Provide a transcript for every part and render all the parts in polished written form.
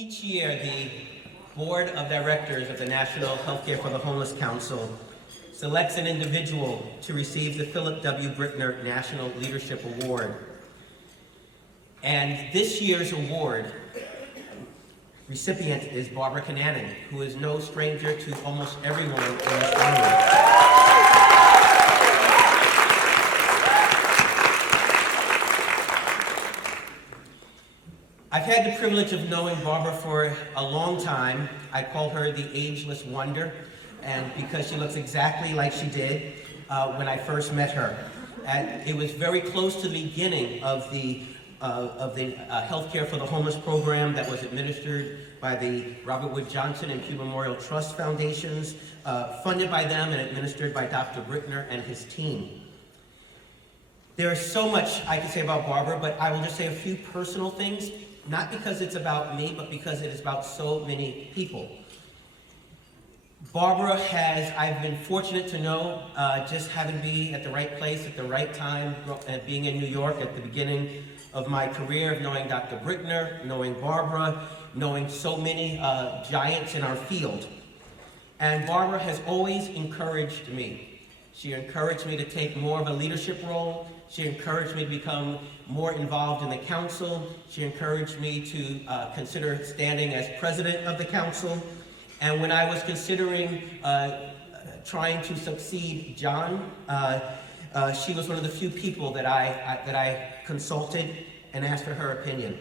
Each year, the Board of Directors of the National Healthcare for the Homeless Council selects an individual to receive the Philip W. Brickner National Leadership Award. And this year's award recipient is Barbara Conanan, who is no stranger to almost everyone in this room. I've had the privilege of knowing Barbara for a long time. I call her the ageless wonder, and because she looks exactly like she did when I first met her. And it was very close to the beginning of the Healthcare for the Homeless program that was administered by the Robert Wood Johnson and Pew Memorial Trust Foundations, funded by them and administered by Dr. Brickner and his team. There is so much I can say about Barbara, but I will just say a few personal things, not because it's about me, but because it is about so many people. Barbara I've been fortunate to know, just having to be at the right place at the right time, being in New York at the beginning of my career, knowing Dr. Brickner, knowing Barbara, knowing so many giants in our field. And Barbara has always encouraged me. She encouraged me to take more of a leadership role. She encouraged me to become more involved in the council. She encouraged me to consider standing as president of the council. And when I was considering trying to succeed John, she was one of the few people that I consulted and asked for her opinion.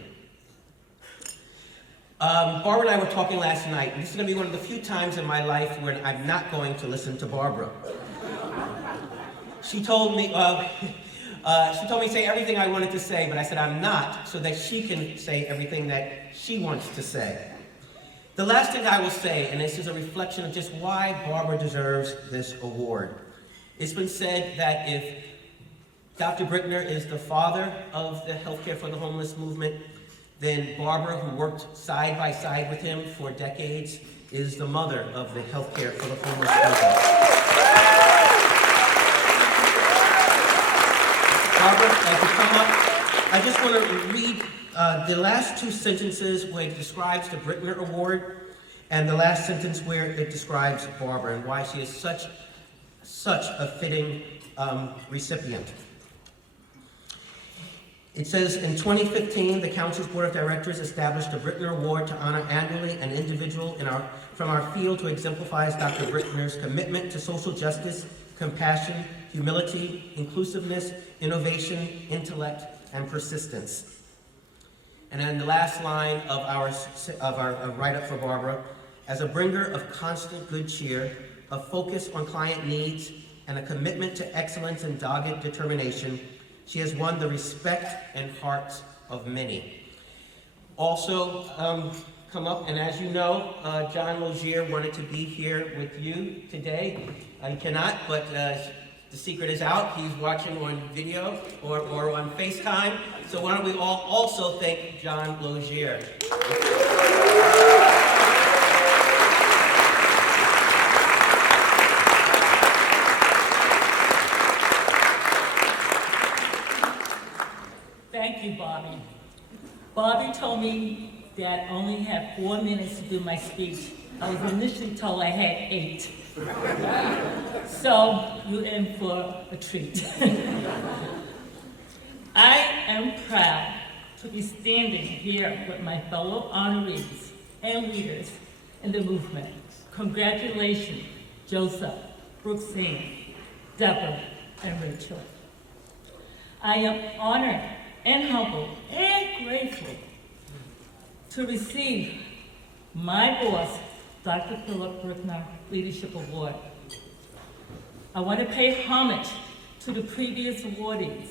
Barbara and I were talking last night, and this is going to be one of the few times in my life when I'm not going to listen to Barbara. She told me to say everything I wanted to say, but I said I'm not, so that she can say everything that she wants to say. The last thing I will say, and this is a reflection of just why Barbara deserves this award. It's been said that if Dr. Brickner is the father of the Healthcare for the Homeless movement, then Barbara, who worked side by side with him for decades, is the mother of the Healthcare for the Homeless movement. Barbara, as you come up, I just want to read the last two sentences where it describes the Brickner Award, and the last sentence where it describes Barbara and why she is such a fitting recipient. It says, in 2015, the Council's Board of Directors established a Brickner Award to honor annually an individual from our field who exemplifies Dr. Brickner's commitment to social justice, compassion, humility, inclusiveness, innovation, intellect, and persistence. And then the last line of our write-up for Barbara, as a bringer of constant good cheer, a focus on client needs, and a commitment to excellence and dogged determination, she has won the respect and hearts of many. Also, come up, and as you know, John Logier wanted to be here with you today. He cannot, but the secret is out. He's watching on video or on FaceTime. So why don't we all also thank John Logier. Thank you, Bobby. Bobby told me that I only had 4 minutes to do my speech. I was initially told I had 8. So you're in for a treat. I am proud to be standing here with my fellow honorees and leaders in the movement. Congratulations, Joseph, Brooksine, Deborah, and Rachel. I am honored and humbled and grateful to receive my boss, Dr. Philip Brickner Leadership Award. I want to pay homage to the previous awardees,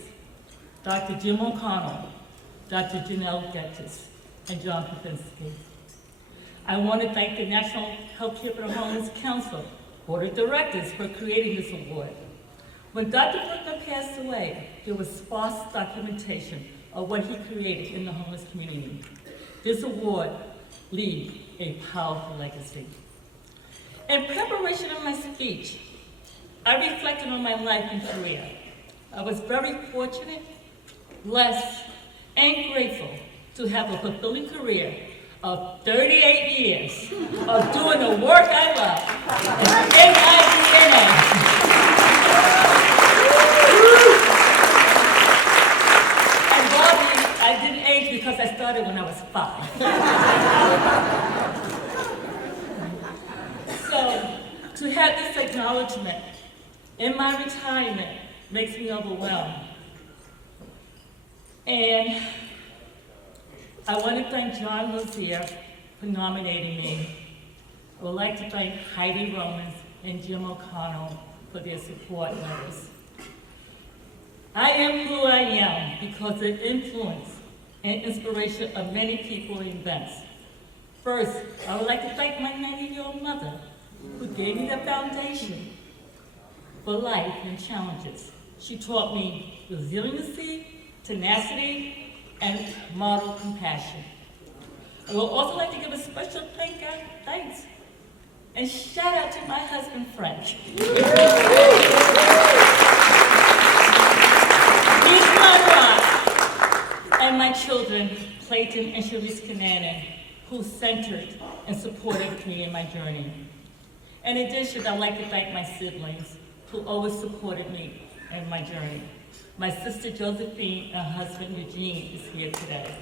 Dr. Jim O'Connell, Dr. Janelle Gettis, and John Pavinsky. I want to thank the National Healthcare for the Homeless Council Board of Directors for creating this award. When Dr. Brickner passed away, there was sparse documentation of what he created in the homeless community. This award leaves a powerful legacy. In preparation of my speech, I reflected on my life and career. I was very fortunate, blessed, and grateful to have a fulfilling career of 38 years of doing the work I love. It's in my DNA. And Bobby, I didn't age because I started when I was 5. So, to have this acknowledgement in my retirement makes me overwhelmed. And I want to thank John Luzier for nominating me. I would like to thank Heidi Romans and Jim O'Connell for their support letters. I am who I am because of the influence and inspiration of many people and events. First, I would like to thank my 90-year-old mother, who gave me the foundation for life and challenges. She taught me resiliency, tenacity, and model compassion. I would also like to give a special thanks and shout out to my husband, Frank. He's my rock. And my children, Clayton and Sharice Conanan, who centered and supported me in my journey. In addition, I'd like to thank my siblings, who always supported me in my journey. My sister Josephine and her husband Eugene is here today.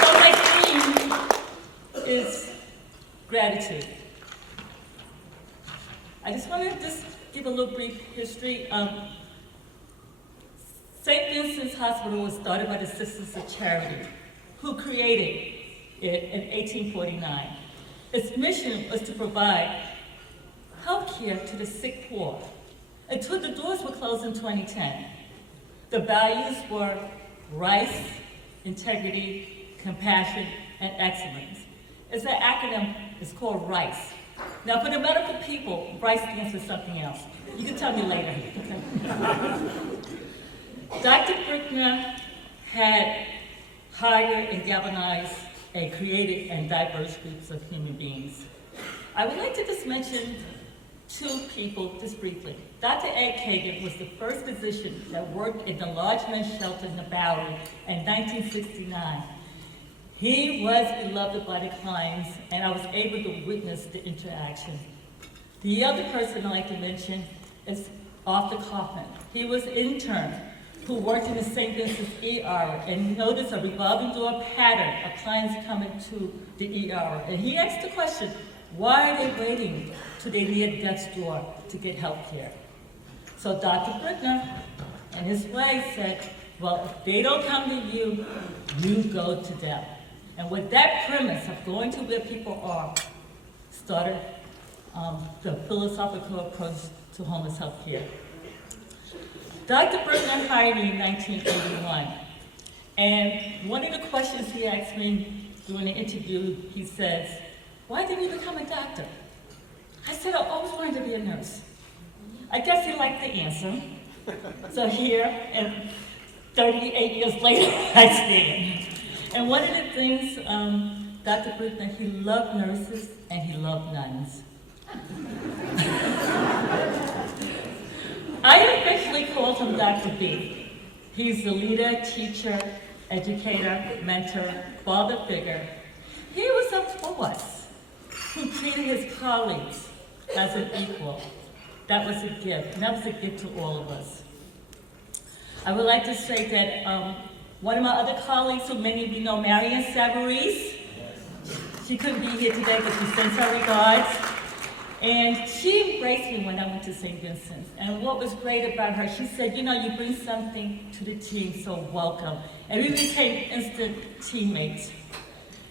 So my theme is gratitude. I just want to give a little brief history. St. Vincent's Hospital was started by the Sisters of Charity, who created it in 1849. Its mission was to provide health care to the sick poor until the doors were closed in 2010. The values were rice, integrity, compassion, and excellence. It's an acronym, it's called RICE. Now for the medical people, RICE stands for something else. You can tell me later. Dr. Brickner had hired and galvanized and created and diverse groups of human beings. I would like to just mention 2 people just briefly. Dr. Ed Kagan was the first physician that worked in the large men's shelter in the Bowery in 1969. He was beloved by the clients, and I was able to witness the interaction. The other person I'd like to mention is Arthur Kaufman. He was an intern who worked in the St. Vincent's ER and noticed a revolving door pattern of clients coming to the ER. And he asked the question, why are they waiting till they near death's door to get health care? So Dr. Brickner, in his way, said, well, if they don't come to you, you go to them. And with that premise of going to where people are, started the philosophical approach to homeless health care. Dr. Brickner hired me in 1981, and one of the questions he asked me during the interview, he says, why didn't you become a doctor? I said, I always wanted to be a nurse. I guess he liked the answer. So here, and 38 years later, I stand. And one of the things, Dr. Brickner, he loved nurses and he loved nuns. I officially called him Dr. B. He's the leader, teacher, educator, mentor, father figure. He was a boss who treated his colleagues as an equal. That was a gift, and that was a gift to all of us. I would like to say that one of my other colleagues, who many of you know, Marian Savarese, she couldn't be here today, but she sends her regards. And she embraced me when I went to St. Vincent's. And what was great about her, she said, you know, you bring something to the team, so welcome. And we became instant teammates.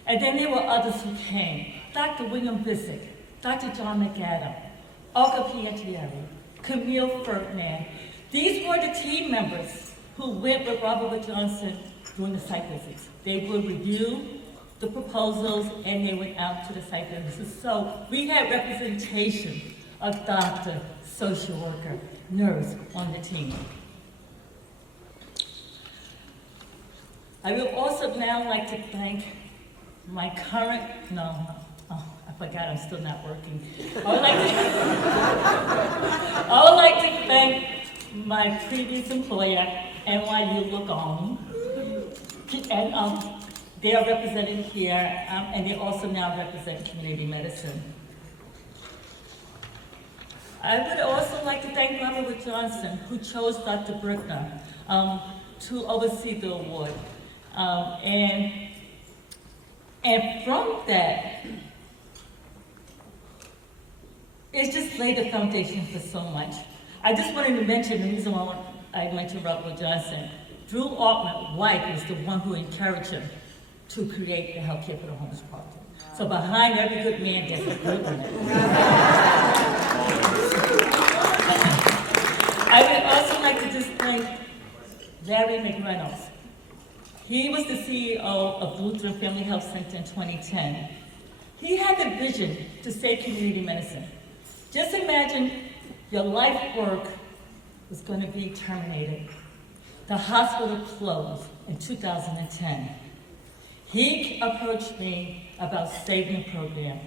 And then there were others who came. Dr. William Bissick, Dr. John McAdam, Olga Piantieri, Camille Ferdinand. These were the team members who went with Robert Wood Johnson during the site visits. They would review the proposals, and they went out to the site visits. So we had representation of doctor, social worker, nurse on the team. I would also now like to thank my current, I forgot I'm still not working. I would like to thank my previous employer, NYU Langone, they are represented here, and they also now represent community medicine. I would also like to thank Robert Johnson, who chose Dr. Brickner to oversee the award. And from that, it's just laid the foundation for so much. I just wanted to mention the reason why I mentioned Robert Johnson. Drew Altman's wife was the one who encouraged him to create the Healthcare for the Homeless project. So behind every good man, there's a good woman. I would also like to just thank Larry McReynolds. He was the CEO of Lutheran Family Health Center in 2010. He had the vision to save community medicine. Just imagine your life work was going to be terminated. The hospital closed in 2010. He approached me about saving the program.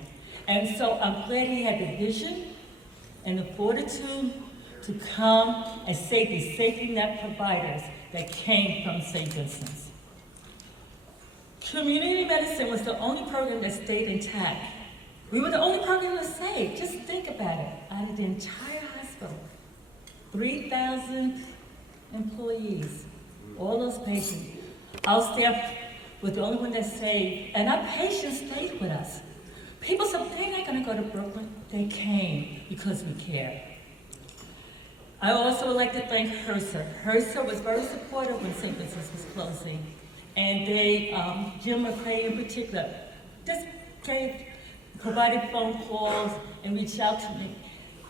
And so I'm glad he had the vision and the fortitude to come and save these safety net providers that came from St. Vincent's. Community medicine was the only program that stayed intact. We were the only program that saved. Just think about it. Out of the entire hospital, 3,000 employees, all those patients. Our staff was the only one that saved, and our patients stayed with us. People said, they're not going to go to Brooklyn. They came because we care. I also would like to thank HRSA. HRSA was very supportive when St. Vincent's was closing. And they, Jim McCray in particular, just provided phone calls and reached out to me.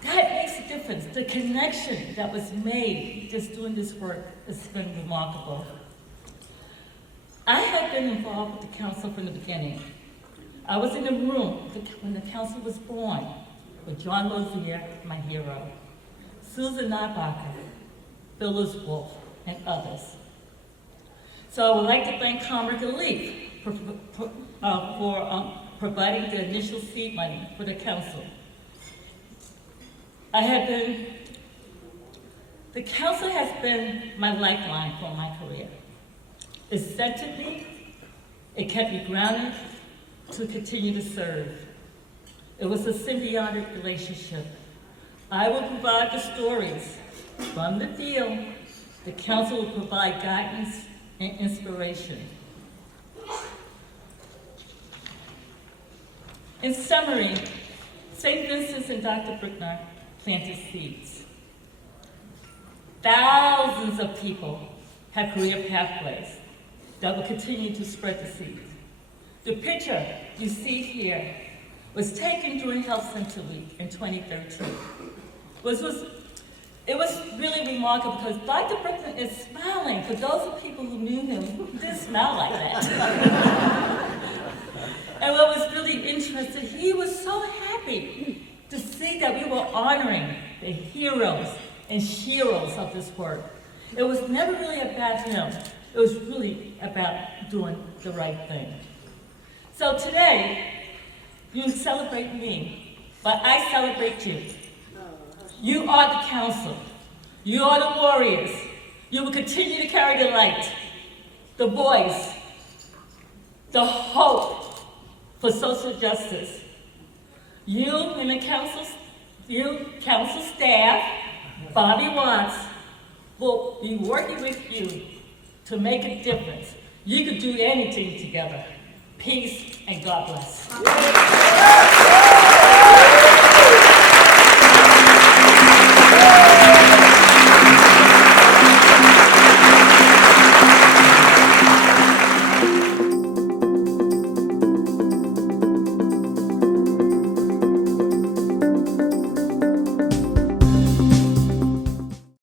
That makes a difference. The connection that was made just doing this work has been remarkable. I have been involved with the council from the beginning. I was in the room when the council was born with John Lozier, my hero, Susan Nybacher, Phyllis Wolf, and others. So I would like to thank Comrade Leaf for providing the initial seed money for the council. The council has been my lifeline for my career. It centered me, it kept me grounded to continue to serve. It was a symbiotic relationship. I will provide the stories from the field. The council will provide guidance and inspiration. In summary, St. Vincent's and Dr. Brickner planted seeds. Thousands of people have career pathways that will continue to spread the seeds. The picture you see here was taken during Health Center Week in 2013. It was really remarkable because Dr. Brickner is smiling. For those of people who knew him, he didn't smile like that. And what was really interesting, he was so happy to see that we were honoring the heroes and sheroes of this work. It was never really about him. It was really about doing the right thing. So today, you celebrate me, but I celebrate you. You are the council. You are the warriors. You will continue to carry the light, the voice, the hope for social justice. You and the council staff, Bobby Watts, will be working with you to make a difference. You can do anything together. Peace and God bless.